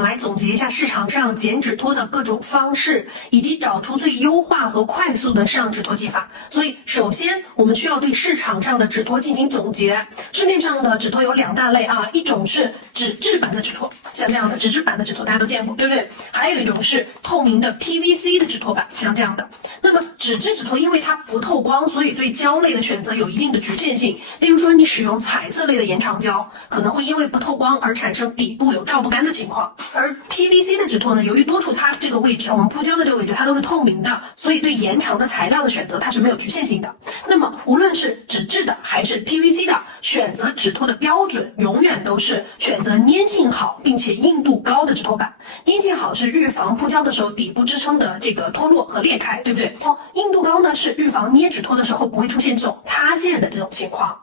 们来总结一下市场上减指托的各种方式，以及找出最优化和快速的上指托技法。所以首先我们需要对市场上的指托进行总结。市面上的指托有2大类啊，一种是纸质版的指托，像这样的纸质版的指托大家都见过，对不对？还有一种是透明的 PVC 的指托板，像这样的。那么纸质指托因为它不透光，所以对胶类的选择有一定的局限性。例如说你使用彩色类的延长胶，可能会因为不透光而产生底部有照不干的情况。而 PVC 的指托呢，由于多处它这个位置，我们铺胶的这个位置它都是透明的，所以对延长的材料的选择它是没有局限性的。那么无论是纸质的还是 PVC 的，选择指托的标准永远都是选择粘性好并且硬度高的指托板。粘性好是预防铺胶的时候底部支撑的这个脱落和裂开，对不对？硬度高呢是预防捏指托的时候不会出现这种塌陷的这种情况。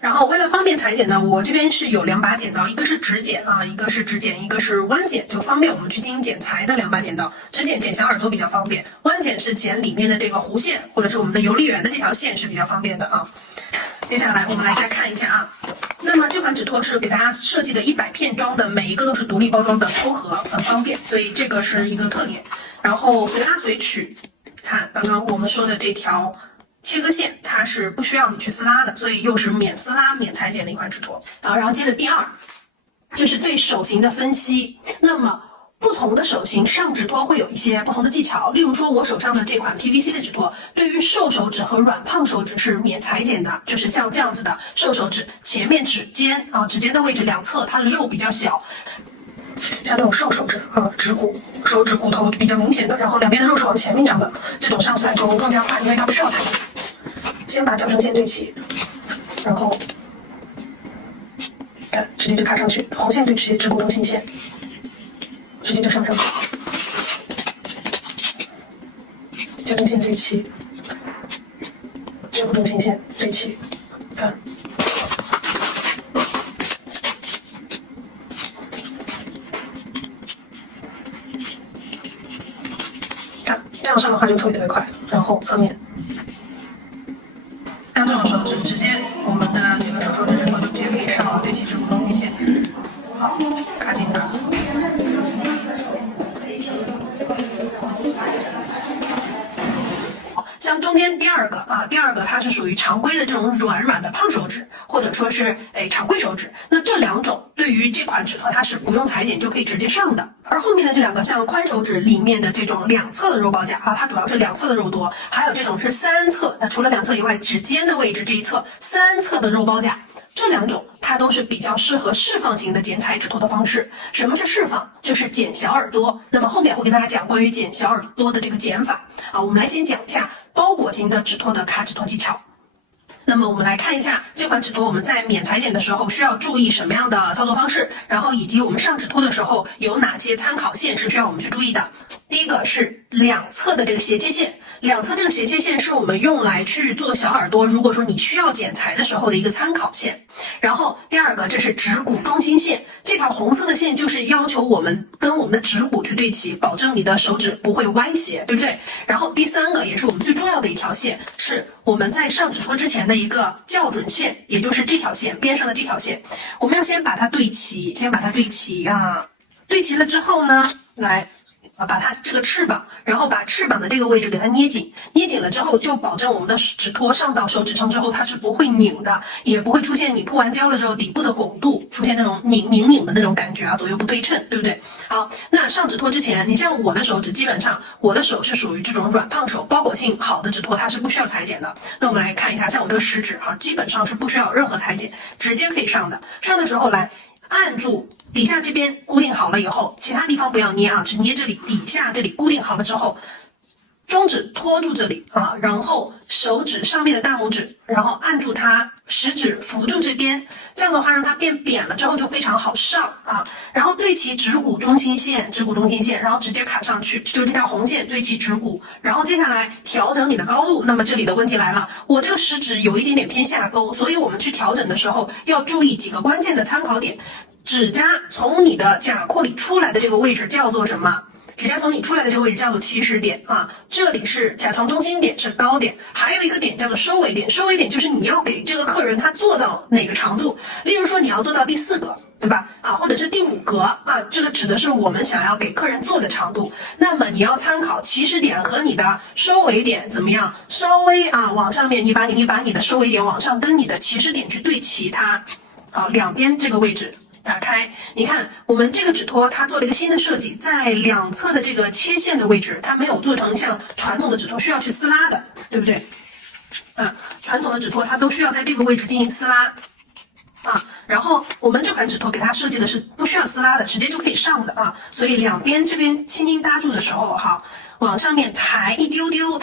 然后为了方便裁剪呢，我这边是有2把剪刀，一个是直剪啊，一个是直剪，一个是弯剪，就方便我们去进行剪裁的2把剪刀。直剪剪小耳朵比较方便，弯剪是剪里面的这个弧线或者是我们的游离缘的这条线是比较方便的啊。接下来我们来再看一下啊，那么这款指托是给大家设计的100片装的，每一个都是独立包装的抽盒，很方便，所以这个是一个特点。然后随拉随取，看刚刚我们说的这条切割线它是不需要你去撕拉的，所以又是免撕拉免裁剪的一款指托。然后接着第2就是对手型的分析。那么不同的手型上指托会有一些不同的技巧，例如说我手上的这款 PVC 的指托，对于瘦手指和软胖手指是免裁剪的，就是像这样子的瘦手指，前面指尖啊，指尖的位置2侧它的肉比较小，像这种瘦手指啊，指骨手指骨头比较明显的，然后2边的肉是往前面长的，这种上起来就更加快，因为它不需要裁剪。先把矫正线对齐，然后看直接就卡上去，红线对齐指骨中心线，直接就上去，矫正线对齐，指骨中心线对齐，看。这样上的话就特别快，然后侧面，像这种手指，直接我们的这个手指指头就直接可以上了，对齐指骨中心线，好，卡紧它。像中间第2个啊，第2个它是属于常规的这种软的胖手指，或者说是常规手指。那这2种对于这款指托它是不用裁剪就可以直接上的。而后面的这2个像宽手指里面的这种2侧的肉包架啊，它主要是2侧的肉多，还有这种是3侧，那除了2侧以外，指尖的位置这一侧3侧的肉包架。这2种它都是比较适合释放型的剪裁指托的方式。什么是释放？就是剪小耳朵。那么后面我给大家讲关于剪小耳朵的这个剪法啊，我们来先讲一下包裹型的指托的卡指托技巧。那么我们来看一下这款指托我们在免裁剪的时候需要注意什么样的操作方式，然后以及我们上指托的时候有哪些参考线是需要我们去注意的。第一个是2侧的这个斜切线，2侧这个斜切线是我们用来去做小耳朵，如果说你需要剪裁的时候的一个参考线。然后第2个这是指骨中心线，这条红色的线就是要求我们跟我们的指骨去对齐，保证你的手指不会歪斜，对不对？然后第3个也是我们最重要的一条线，是我们在上指托之前的一个校准线，也就是这条线边上的这条线，我们要先把它对齐，啊，对齐了之后呢，来把它这个翅膀，然后把翅膀的这个位置给它捏紧，捏紧了之后就保证我们的指托上到手指上之后它是不会拧的，也不会出现你铺完胶了之后底部的拱度出现那种拧的那种感觉啊，左右不对称，对不对？好，那上指托之前，你像我的手指，基本上我的手是属于这种软胖手，包裹性好的指托它是不需要裁剪的。那我们来看一下，像我这个食指啊，基本上是不需要任何裁剪，直接可以上的。上的时候来按住底下这边固定好了以后，其他地方不要捏啊，只捏这里，底下这里固定好了之后，中指托住这里啊，然后手指上面的大拇指，然后按住它，食指扶住这边，这样的话让它变扁了之后就非常好上啊。然后对齐指骨中心线，然后直接卡上去，就是这条红线对齐指骨。然后接下来调整你的高度，那么这里的问题来了，我这个食指有一点点偏下勾，所以我们去调整的时候要注意几个关键的参考点。指甲从你的甲廓里出来的这个位置叫做什么？指甲从你出来的这个位置叫做起始点啊，这里是甲床中心点，是高点，还有一个点叫做收尾点。收尾点就是你要给这个客人他做到哪个长度，例如说你要做到第4格，对吧？啊，或者是第5格啊，这个指的是我们想要给客人做的长度。那么你要参考起始点和你的收尾点怎么样，稍微往上面，你把你的收尾点往上跟你的起始点去对齐它。好，两边这个位置打开，你看我们这个指托它做了一个新的设计，在两侧的这个切线的位置，它没有做成像传统的指托需要去撕拉的，对不对？传统的指托它都需要在这个位置进行撕拉。然后我们这款指托给它设计的是不需要撕拉的，直接就可以上的啊，所以两边这边轻轻搭住的时候，好，往上面抬一丢丢，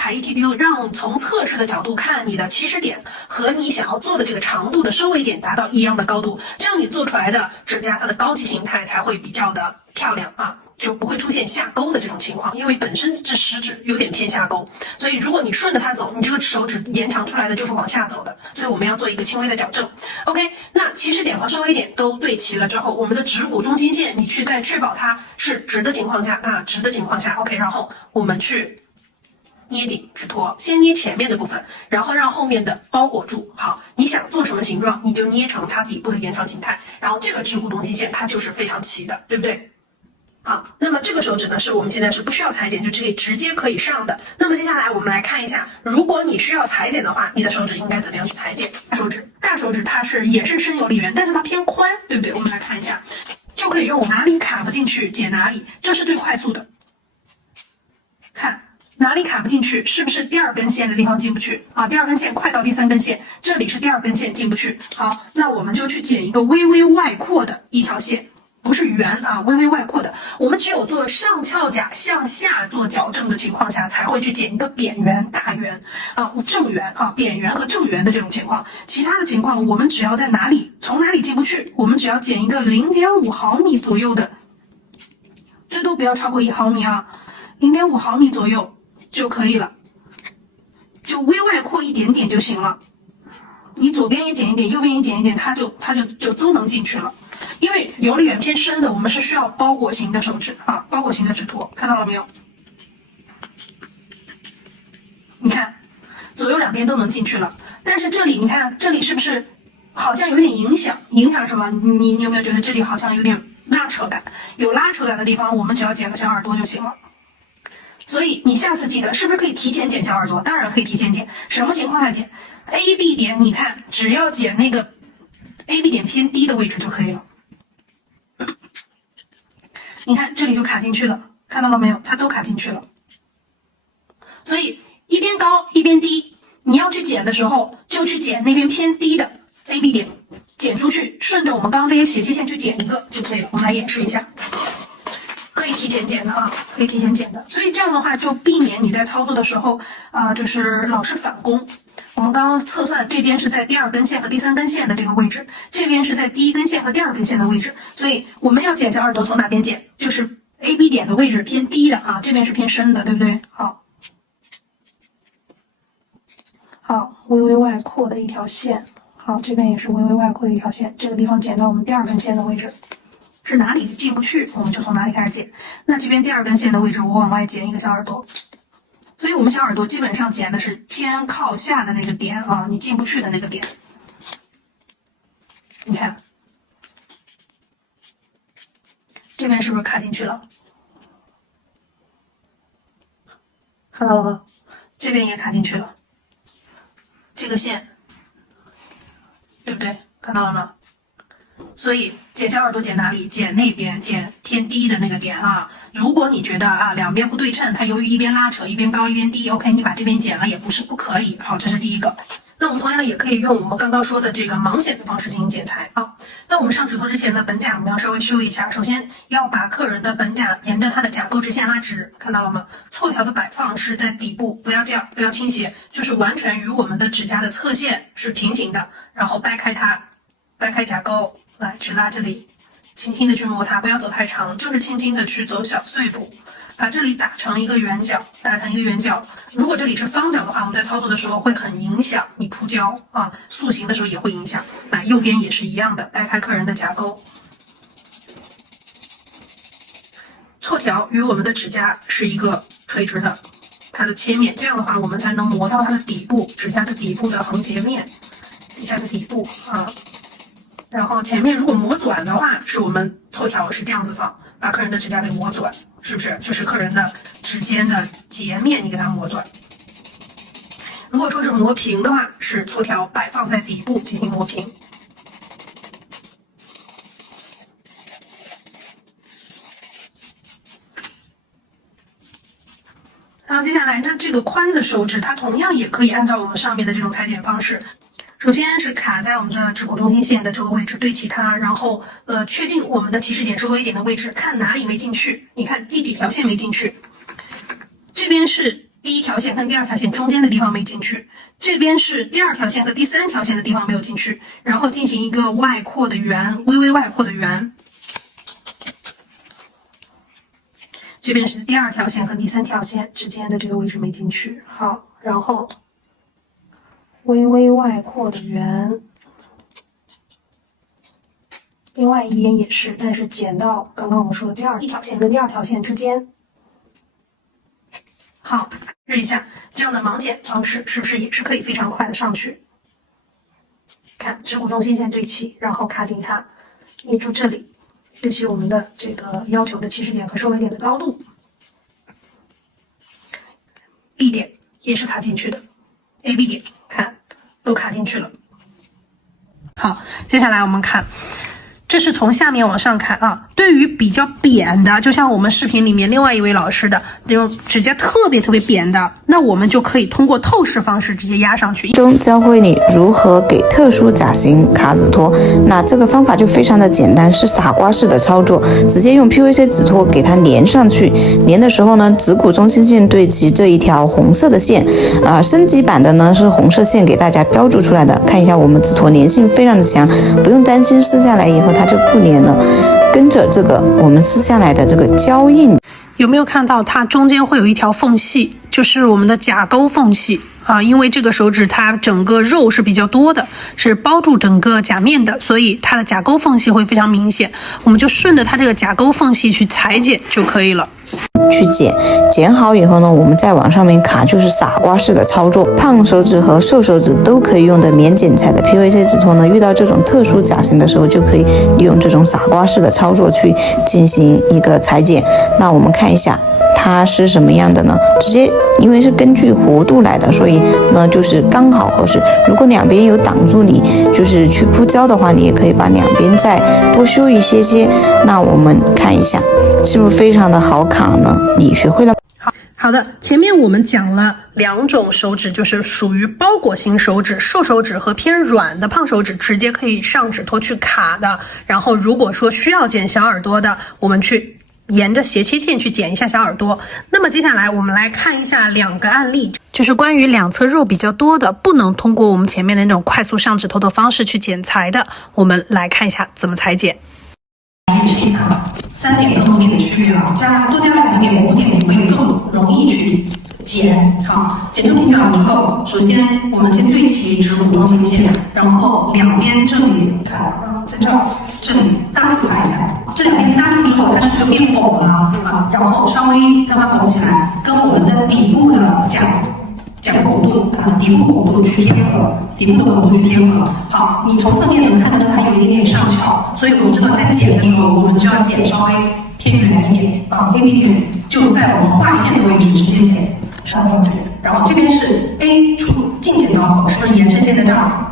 让从侧视的角度看你的起始点和你想要做的这个长度的收尾点达到一样的高度，这样你做出来的指甲它的高级形态才会比较的漂亮啊。就不会出现下钩的这种情况，因为本身这食指有点偏下钩，所以如果你顺着它走，你这个手指延长出来的就是往下走的，所以我们要做一个轻微的矫正。OK， 那起始点和收尾点都对齐了之后，我们的指骨中心线你去在确保它是直的情况下直的情况下 OK， 然后我们去捏紧指托，先捏前面的部分，然后让后面的包裹住。好，你想做什么形状，你就捏成它底部的延长形态，然后这个指骨中心线它就是非常齐的，对不对？好，那么这个手指呢，是我们现在是不需要裁剪，就直接可以上的。那么接下来我们来看一下，如果你需要裁剪的话，你的手指应该怎么样去裁剪？大手指它也是深有力圆，但是它偏宽，对不对？我们来看一下，就可以用哪里卡不进去剪哪里，这是最快速的。看哪里卡不进去，是不是第2根线的地方进不去啊？第2根线快到第3根线，这里是第2根线进不去。好，那我们就去剪一个微微外扩的一条线。不是圆微微外扩的，我们只有做上翘甲向下做矫正的情况下，才会去剪一个扁圆、大圆正圆扁圆和正圆的这种情况。其他的情况，我们只要在从哪里进不去，我们只要剪一个0.5毫米左右的，最多不要超过1毫米0.5毫米左右就可以了，就微外扩一点点就行了。你左边也剪一点，右边也剪一点，它就都能进去了。因为有力圆偏深的，我们是需要包裹型的手指包裹型的指托，看到了没有？你看，左右两边都能进去了，但是这里你看，这里是不是好像有点影响什么？你有没有觉得这里好像有点拉扯感？有拉扯感的地方，我们只要剪个小耳朵就行了。所以你下次记得是不是可以提前剪小耳朵？当然可以提前剪。什么情况下剪 ？AB 点，你看，只要剪那个 AB 点偏低的位置就可以了。你看这里就卡进去了，看到了没有？它都卡进去了。所以一边高一边低，你要去剪的时候就去剪那边偏低的 AB 点，剪出去，顺着我们刚刚这些斜切线去剪一个就可以了。我们来演示一下，可以提前剪的可以提前剪的。所以这样的话就避免你在操作的时候就是老是返工。我们刚刚测算这边是在第2根线和第3根线的这个位置，这边是在第1根线和第2根线的位置，所以我们要剪小耳朵从哪边剪？就是 AB 点的位置偏低的这边是偏深的，对不对？好，微微外扩的一条线，好，这边也是微微外扩的一条线，这个地方剪到我们第2根线的位置，是哪里进不去，我们就从哪里开始剪。那这边第2根线的位置，我往外剪一个小耳朵。所以我们小耳朵基本上剪的是偏靠下的那个点你进不去的那个点。你看，这边是不是卡进去了？看到了吗？这边也卡进去了，这个线，对不对？看到了吗？所以剪小耳朵剪哪里？剪那边，剪偏低的那个点如果你觉得两边不对称，它由于一边拉扯一边高一边低 ，OK， 你把这边剪了也不是不可以。好，这是第一个。那我们同样也可以用我们刚刚说的这个盲剪的方式进行剪裁那我们上指托之前的本甲我们要稍微修一下，首先要把客人的本甲沿着它的甲沟直线拉直，看到了吗？错条的摆放是在底部，不要这样，不要倾斜，就是完全与我们的指甲的侧线是平行的，然后掰开它，掰开甲沟，来去拉这里，轻轻的去摩它，不要走太长，就是轻轻的去走小碎步，把这里打成一个圆角，如果这里是方角的话，我们在操作的时候会很影响你铺胶塑形的时候也会影响。那右边也是一样的，掰开客人的甲沟，错条与我们的指甲是一个垂直的，它的切面，这样的话我们才能磨到它的底部，指甲的底部的横截面，底下的底部啊。然后前面如果磨短的话，是我们错条是这样子放，把客人的指甲给磨短，是不是？就是客人的指尖的截面你给它磨短。如果说是磨平的话，是错条摆放在底部进行磨平。然后接下来这个宽的手指，它同样也可以按照我们上面的这种裁剪方式。首先是卡在我们的指骨中心线的这个位置，对齐它，然后确定我们的起始点是微点的位置，看哪里没进去。你看第几条线没进去？这边是第一条线跟第二条线中间的地方没进去，这边是第二条线和第三条线的地方没有进去，然后进行一个外扩的圆，微微外扩的圆。这边是第二条线和第三条线之间的这个位置没进去，好，然后微微外扩的圆，另外一边也是，但是剪到刚刚我们说的一条线跟第二条线之间。好，试一下这样的盲剪方式是不是也是可以非常快的上去？看指骨中心线对齐，然后卡紧它，捏住这里。对齐我们的这个要求的起始点和收尾点的高度 ，B 点也是卡进去的 ，AB 点看都卡进去了。好，接下来我们看，这是从下面往上看啊。对于比较扁的，就像我们视频里面另外一位老师的那种指甲特别扁的，那我们就可以通过透视方式直接压上去。中教会你如何给特殊甲型卡指托，那这个方法就非常的简单，是傻瓜式的操作，直接用 PVC 指托给它粘上去。粘的时候呢，指骨中心线对齐这一条红色的线，升级版的呢是红色线给大家标注出来的。看一下我们指托粘性非常的强，不用担心撕下来以后它就不粘了。跟着这个我们撕下来的这个胶印，有没有看到它中间会有一条缝隙，就是我们的甲沟缝隙啊？因为这个手指它整个肉是比较多的，是包住整个甲面的，所以它的甲沟缝隙会非常明显。我们就顺着它这个甲沟缝隙去裁剪就可以了。去剪好以后呢，我们再往上面卡，就是傻瓜式的操作。胖手指和瘦手指都可以用的免剪裁的 PVC 指托呢，遇到这种特殊甲型的时候，就可以利用这种傻瓜式的操作去进行一个裁剪。那我们看一下它是什么样的呢？直接因为是根据弧度来的，所以呢就是刚好合适。如果两边有挡住你，就是去铺胶的话，你也可以把两边再多修一些。那我们看一下，是不是非常的好卡呢？你学会了？好的，前面我们讲了两种手指，就是属于包裹型手指，瘦手指和偏软的胖手指，直接可以上指托去卡的。然后如果说需要剪小耳朵的，我们去沿着斜切线去剪一下小耳朵。那么接下来我们来看一下两个案例，就是关于两侧肉比较多的，不能通过我们前面的那种快速上指头的方式去剪裁的，我们来看一下怎么裁剪。演示一下3点跟5点的区别啊，多加2个点，5点你会更容易去剪。好，剪成平角之后，首先我们先对齐指骨中心线，然后两边这里看，在这里搭住它一下，这两边搭住之后，它是不是就变拱了啊？然后稍微让它拱起来，跟我们的底部的甲拱度底部拱度去贴合，底部的拱度去贴合。好，你从侧面能看得出它有一点点上翘，所以我们知道在剪的时候，我们就要剪稍微偏远一点啊 ，AB 点就在我们画线的位置直接剪，稍微对。然后这边是 A 出近剪刀口，是不是延伸线在这儿？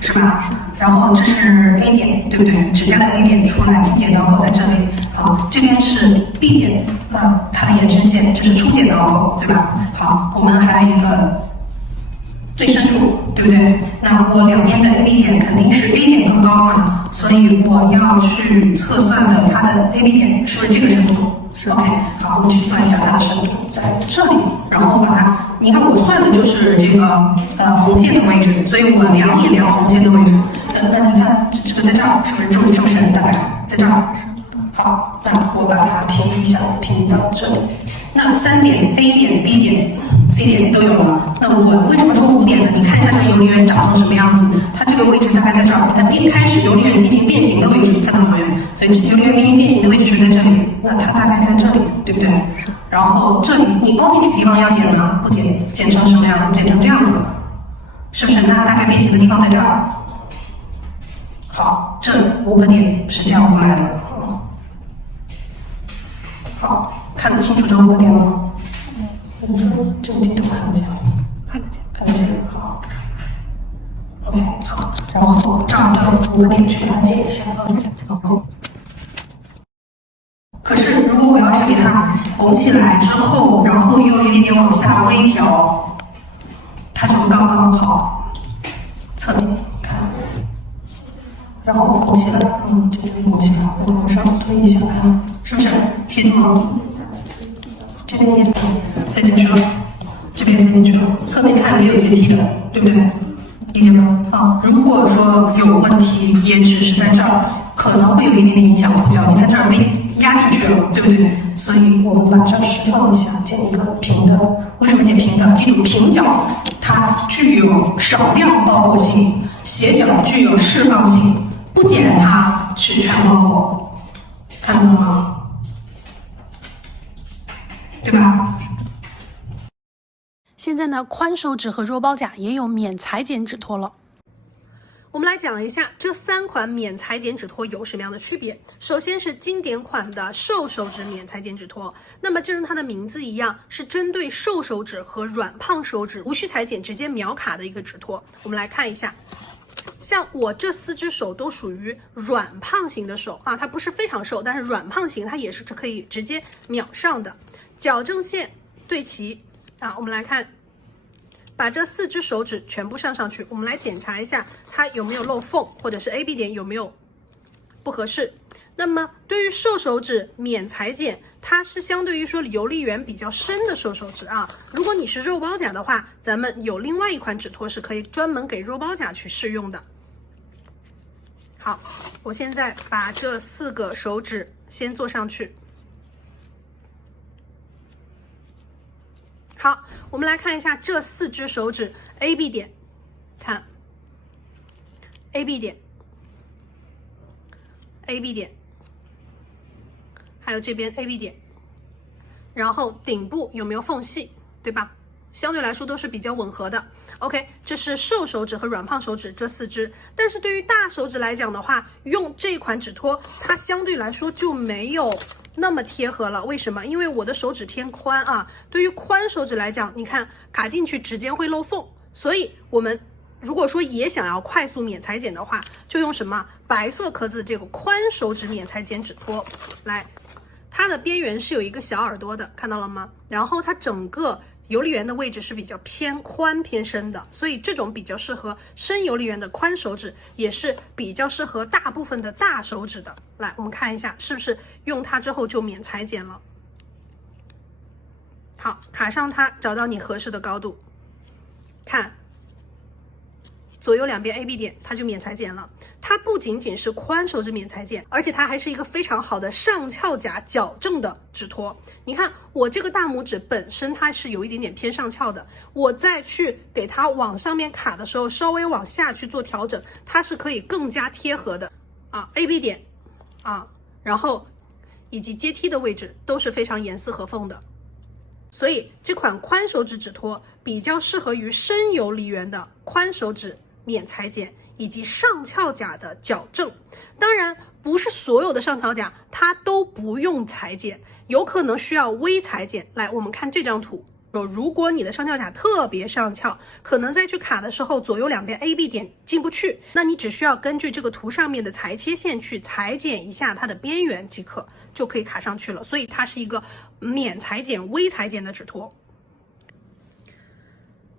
是吧？然后这是 A 点，对不对？指甲的 A 点出来，近剪刀口在这里。好，这边是 B 点，它的延伸线就是出剪刀口，对吧？好，我们还有一个最深处，对不对？那我两边的 AB 点肯定是 A 点更高嘛，所以我要去测算的它的 AB 点是不是这个深度？是 OK。好，我们去算一下它的深度在这里，然后把它，你看我算的就是这个红线的位置，所以我量也量红线的位置。那你看这个在这儿是不是这么深？大概在这儿。好，那我把它平一下，平到这里。那3点 A 点 B 点 C 点都有了。那我为什么说5点呢？你看一下这个游离缘长成什么样子，它这个位置大概在这儿，你看开始游离缘进行变形的位置，看到没有？所以游离缘变形的位置是在这里，那它大概在这里，对不对？然后这里你凹进去的地方要剪吗？不剪，剪成什么样？剪成这样的，是不是？那大概变形的地方在这儿。好，这5个点是这样过来的。好，看得清楚这5个点吗？这个镜头看得见吗？看得见，看得见。好 ，OK， 好，然后照这5个点去给它剪一下。然后，可是如果我要是给它拱起来之后，然后又一点点往下微调，它就刚刚好。侧面看。然后拱起来，这边拱起来，我往上推一下，看是不是贴住了？这边也塞进去了，这边塞进去了，侧面看没有阶梯的，对不对？理解吗？啊，如果说有问题，也只是在这儿，可能会有一点点影响头角。你看这儿被压进去了，对不对？所以我们把这释放一下，剪一个平的。为什么剪平的？记住，平角它具有少量包裹性，斜角具有释放性。不剪它是全包裹，看懂吗？对吧？现在呢，宽手指和肉包甲也有免裁剪指托了。我们来讲一下这3款免裁剪指托有什么样的区别。首先是经典款的瘦手指免裁剪指托，那么就跟它的名字一样，是针对瘦手指和软胖手指无需裁剪直接秒卡的一个指托。我们来看一下。像我这4只手都属于软胖型的手啊，它不是非常瘦，但是软胖型它也是可以直接秒上的。矫正线对齐啊，我们来看，把这4只手指全部上去，我们来检查一下它有没有漏缝，或者是 AB 点有没有不合适。那么对于瘦手指免裁剪，它是相对于说游离缘比较深的瘦手指啊。如果你是肉包甲的话，咱们有另外一款指托是可以专门给肉包甲去适用的。好，我现在把这4个手指先做上去。好，我们来看一下这4只手指 AB 点，看 AB 点 AB 点，还有这边 AB 点，然后顶部有没有缝隙，对吧？相对来说都是比较吻合的。OK， 这是瘦手指和软胖手指这4只，但是对于大手指来讲的话，用这款指托它相对来说就没有那么贴合了。为什么？因为我的手指偏宽啊，对于宽手指来讲，你看卡进去指尖会漏缝，所以我们如果说也想要快速免裁剪的话，就用什么白色壳子的这个宽手指免裁剪指托来。它的边缘是有一个小耳朵的，看到了吗？然后它整个游离缘的位置是比较偏宽偏深的，所以这种比较适合深游离缘的宽手指，也是比较适合大部分的大手指的。来，我们看一下是不是用它之后就免裁剪了。好，卡上它，找到你合适的高度，看左右两边 AB 点，它就免裁剪了。它不仅仅是宽手指免裁剪，而且它还是一个非常好的上翘甲矫正的指托。你看我这个大拇指本身它是有一点点偏上翘的，我再去给它往上面卡的时候，稍微往下去做调整，它是可以更加贴合的啊。AB 点啊，然后以及阶梯的位置都是非常严丝合缝的。所以这款宽手指指托比较适合于深游离缘的宽手指免裁剪以及上翘甲的矫正。当然不是所有的上翘甲它都不用裁剪，有可能需要微裁剪。来，我们看这张图，如果你的上翘甲特别上翘，可能再去卡的时候左右两边 AB 点进不去，那你只需要根据这个图上面的裁切线去裁剪一下它的边缘即可，就可以卡上去了。所以它是一个免裁剪微裁剪的指托。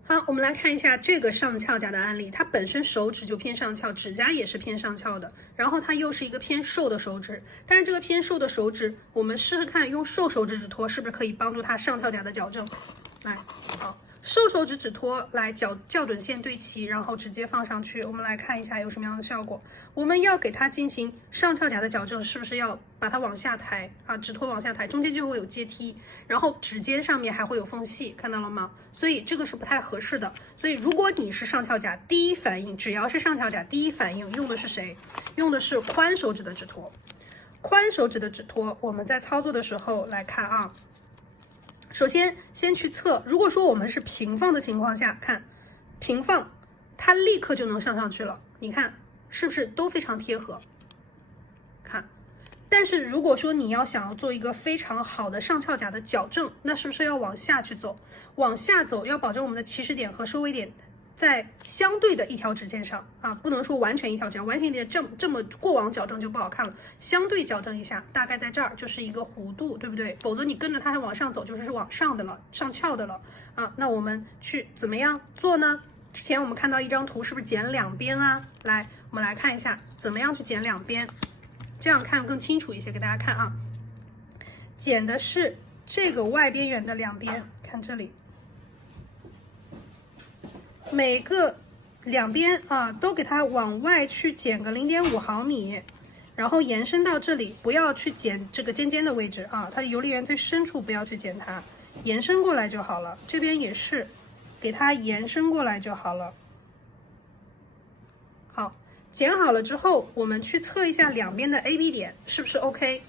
好，我们来看一下这个上翘甲的案例，它本身手指就偏上翘，指甲也是偏上翘的，然后它又是一个偏瘦的手指，但是这个偏瘦的手指，我们试试看用瘦手指指托是不是可以帮助它上翘甲的矫正。来，好，瘦手指指托来校准线对齐，然后直接放上去。我们来看一下有什么样的效果。我们要给它进行上翘甲的矫正，是不是要把它往下抬啊？指托往下抬，中间就会有阶梯，然后指尖上面还会有缝隙，看到了吗？所以这个是不太合适的。所以如果你是上翘甲，第一反应只要是上翘甲，第一反应用的是谁？用的是宽手指的指托。宽手指的指托，我们在操作的时候来看啊。首先去测，如果说我们是平放的情况下，看平放，它立刻就能上去了。你看是不是都非常贴合？看，但是如果说你要想要做一个非常好的上翘甲的矫正，那是不是要往下去走？往下走要保证我们的起始点和收尾点在相对的一条直线上啊，不能说完全一条直线，完全一点这么过往矫正就不好看了。相对矫正一下，大概在这儿就是一个弧度，对不对？否则你跟着它往上走就是往上的了，上翘的了啊。那我们去怎么样做呢？之前我们看到一张图，是不是剪两边啊？来，我们来看一下怎么样去剪两边，这样看更清楚一些，给大家看啊。剪的是这个外边缘的两边，看这里。每个两边啊都给它往外去剪个 0.5 毫米，然后延伸到这里，不要去剪这个尖尖的位置啊，它的游离缘最深处不要去剪它，延伸过来就好了。这边也是给它延伸过来就好了。好，剪好了之后，我们去测一下两边的 AB 点是不是 OK。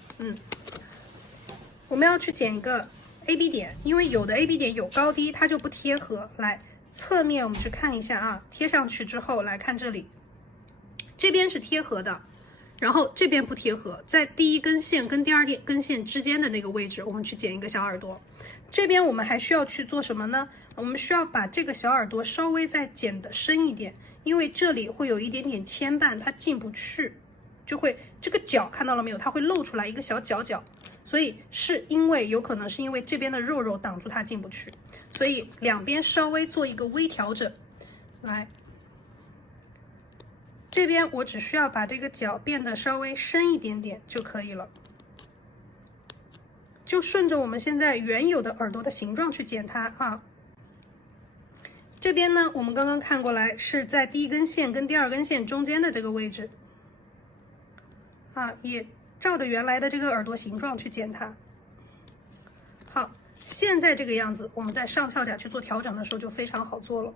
我们要去剪一个 AB 点，因为有的 AB 点有高低，它就不贴合。来，侧面我们去看一下啊，贴上去之后来看这里，这边是贴合的，然后这边不贴合，在第一根线跟第二根线之间的那个位置，我们去剪一个小耳朵。这边我们还需要去做什么呢？我们需要把这个小耳朵稍微再剪得深一点，因为这里会有一点点牵绊，它进不去，就会这个角看到了没有？它会露出来一个小角角，所以是因为有可能是因为这边的肉肉挡住它进不去，所以两边稍微做一个微调整。来，这边我只需要把这个角变得稍微深一点点就可以了，就顺着我们现在原有的耳朵的形状去剪它啊。这边呢，我们刚刚看过来是在第一根线跟第二根线中间的这个位置啊，也照着原来的这个耳朵形状去剪它。好，现在这个样子，我们在上翘甲去做调整的时候就非常好做了。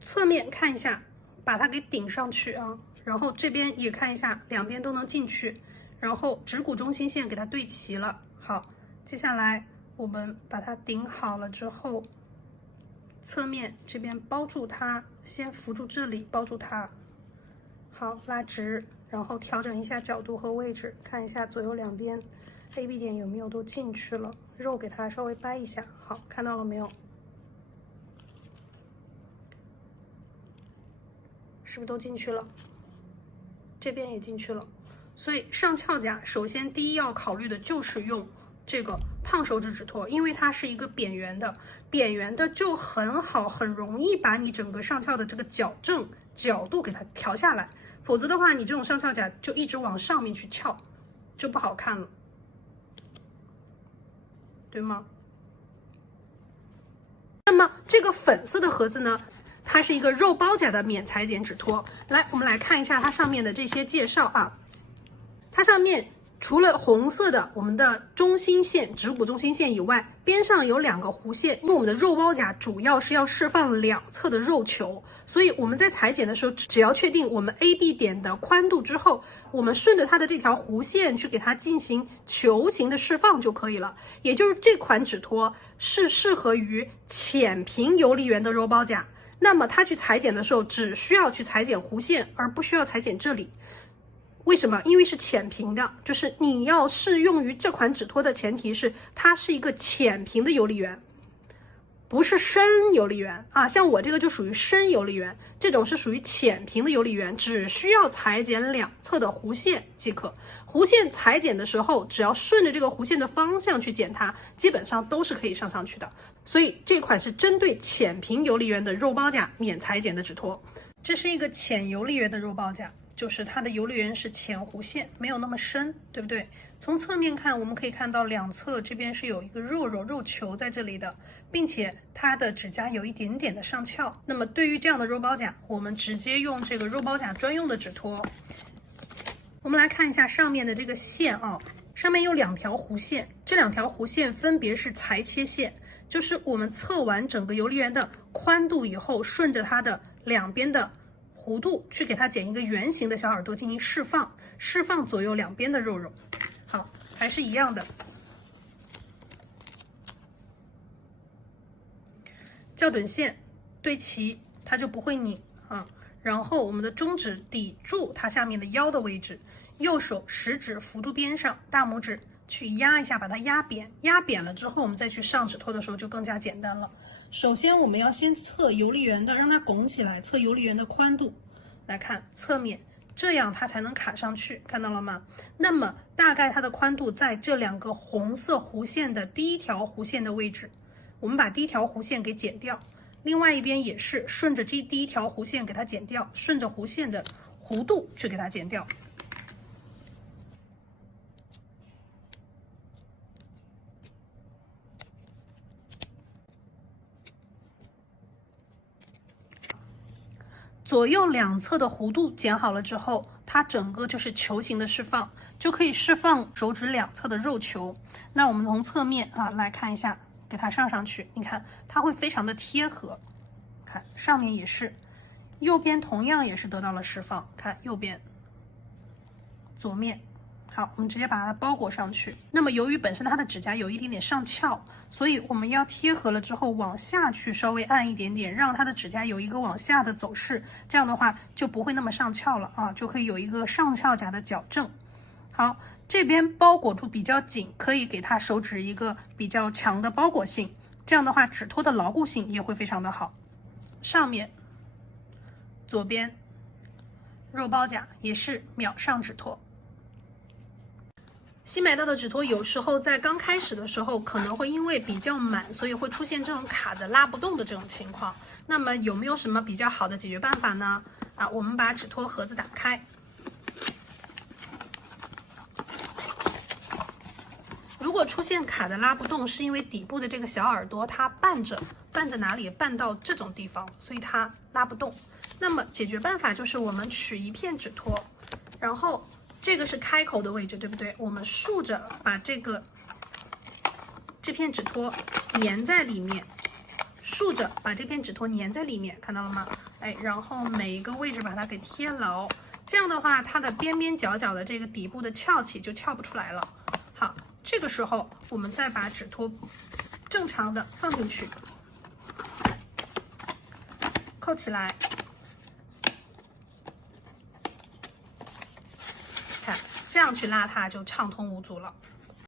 侧面看一下，把它给顶上去啊，然后这边也看一下，两边都能进去，然后指骨中心线给它对齐了。好，接下来我们把它顶好了之后，侧面这边包住它，先扶住这里，包住它。好，拉直，然后调整一下角度和位置，看一下左右两边 AB 点有没有都进去了，肉给它稍微掰一下。好，看到了没有？是不是都进去了？这边也进去了。所以上翘甲首先第一要考虑的就是用这个胖手指指托，因为它是一个扁圆的，扁圆的就很好，很容易把你整个上翘的这个矫正角度给它调下来。否则的话，你这种上翘甲就一直往上面去翘，就不好看了，对吗？那么这个粉色的盒子呢，它是一个肉包甲的免裁剪指托。来，我们来看一下它上面的这些介绍啊。它上面除了红色的我们的中心线、指骨中心线以外，边上有两个弧线，因为我们的肉包甲主要是要释放两侧的肉球，所以我们在裁剪的时候，只要确定我们 AB 点的宽度之后，我们顺着它的这条弧线去给它进行球形的释放就可以了。也就是这款指托是适合于浅平游离缘的肉包甲，那么它去裁剪的时候，只需要去裁剪弧线，而不需要裁剪这里。为什么？因为是浅平的，就是你要适用于这款指托的前提是它是一个浅平的游离缘，不是深游离缘啊。像我这个就属于深游离缘，这种是属于浅平的游离缘，只需要裁剪两侧的弧线即可。弧线裁剪的时候，只要顺着这个弧线的方向去剪它，基本上都是可以上去的。所以这款是针对浅平游离缘的肉包甲免裁剪的指托。这是一个浅游离缘的肉包甲。就是它的游离缘是浅弧线，没有那么深，对不对？从侧面看，我们可以看到两侧这边是有一个肉球在这里的，并且它的指甲有一点点的上翘。那么对于这样的肉包甲，我们直接用这个肉包甲专用的指托。我们来看一下上面的这个线啊，上面有2条弧线，这2条弧线分别是裁切线，就是我们测完整个游离缘的宽度以后，顺着它的两边的弧度去给它剪一个圆形的小耳朵进行释放，释放左右两边的肉肉。好，还是一样的，校准线对齐，它就不会拧啊。然后我们的中指抵住它下面的腰的位置，右手食指扶住边上，大拇指去压一下，把它压扁。压扁了之后，我们再去上指托的时候就更加简单了。首先我们要先测游离缘的，让它拱起来，测游离缘的宽度。来看侧面，这样它才能卡上去，看到了吗？那么大概它的宽度在这2个红色弧线的第1条弧线的位置，我们把第1条弧线给剪掉，另外一边也是顺着第1条弧线给它剪掉，顺着弧线的弧度去给它剪掉。左右两侧的弧度剪好了之后，它整个就是球形的释放，就可以释放手指两侧的肉球。那我们从侧面啊来看一下，给它上去，你看它会非常的贴合。看上面也是，右边同样也是得到了释放。看右边，左面。好，我们直接把它包裹上去。那么由于本身它的指甲有一点点上翘，所以我们要贴合了之后往下去稍微按一点点，让它的指甲有一个往下的走势，这样的话就不会那么上翘了啊，就可以有一个上翘甲的矫正。好，这边包裹住比较紧，可以给它手指一个比较强的包裹性，这样的话指托的牢固性也会非常的好。上面左边肉包甲也是秒上指托。新买到的指托有时候在刚开始的时候可能会因为比较满，所以会出现这种卡的拉不动的这种情况。那么有没有什么比较好的解决办法呢？我们把指托盒子打开，如果出现卡的拉不动，是因为底部的这个小耳朵它绊着哪里，绊到这种地方，所以它拉不动。那么解决办法就是我们取一片指托，然后这个是开口的位置，对不对？我们竖着把这片指托粘在里面，竖着把这片指托粘在里面，看到了吗？哎，然后每一个位置把它给贴牢，这样的话它的边边角角的这个底部的翘起就翘不出来了。好，这个时候我们再把指托正常的放进去，扣起来，看这样去拉它就畅通无阻了。